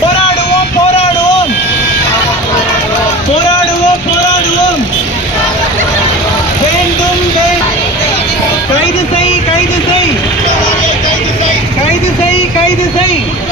போராடுவோம் போராடுவோம். போராடுவோம் போராடுவோம். வேண்டும். கைது செய் கைது செய். கைது செய் கைது செய்.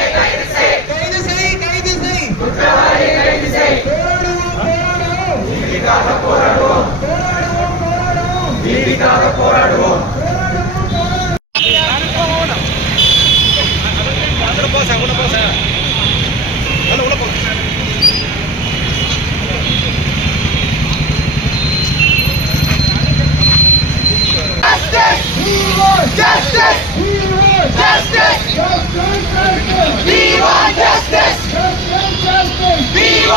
We want justice! We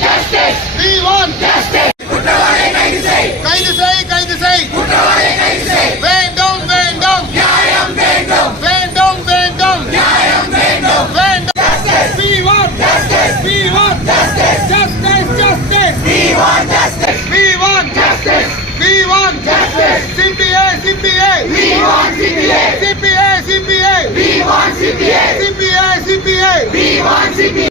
justice. குற்றவாளி கைது செய் கைது செய் கைது செய் குற்றவாளி கைது செய் வேண்டும் வேண்டும் நியாயம் வேண்டும் வேண்டும் வேண்டும் நியாயம் வேண்டும் வேண்டும் justice! We want justice! We want justice! Justice justice! We want justice! We want justice! We want justice! CPA CPA we want CPA CPA CPA we want CPA CPA CPA we want CPA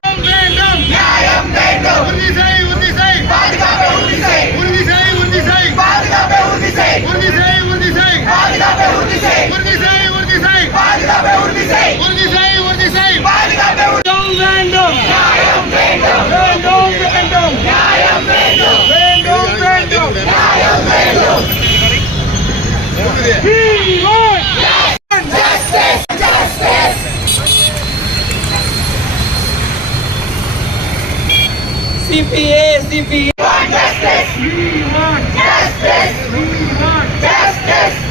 CPA CPA We want justice! We want justice!